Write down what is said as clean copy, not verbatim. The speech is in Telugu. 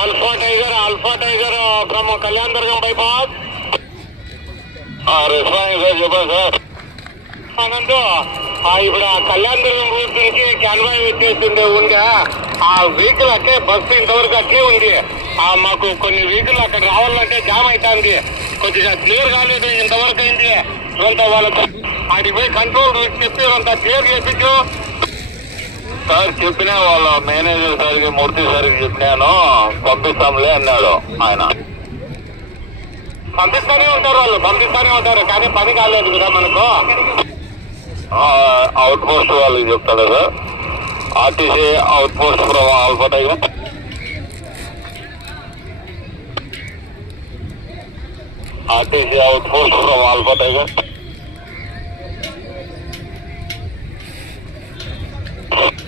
Alpha tiger from Kalyan Durgam bypass. Response sir, చెప్పండి సార్. అనంతు ఇప్పుడు ఆ కళ్యాణ్ దుర్గం రూట్ నుంచి క్యాన్వాయ్ వచ్చేసిండే ఉండే ఆ వెహికల్ అట్లే బస్సు ఇంతవరకు అట్లే ఉంది. మాకు కొన్ని వెహికల్ అక్కడ రావాలంటే జామ్ అవుతుంది, కొద్దిగా క్లియర్ కాలేదు ఇంతవరకు అయింది. కొంత వాళ్ళకి ఆడికి పోయి కంట్రోల్ చెప్పి అంత క్లియర్ చేపించు సార్. చెప్పినా వాళ్ళ మేనేజర్ సార్కి, మూర్తి సార్కి చెప్పినాను, పంపిస్తాంలే అన్నాడు ఆయన. పంపిస్తానే ఉంటారు వాళ్ళు, పంపిస్తానే ఉంటారు, కానీ పని కాలేదు కదా మనకు. అవుట్ పోస్ట్ వాళ్ళకి చెప్తాడు sir. RTC out post from alpha tiger. RTC out post from alpha tiger.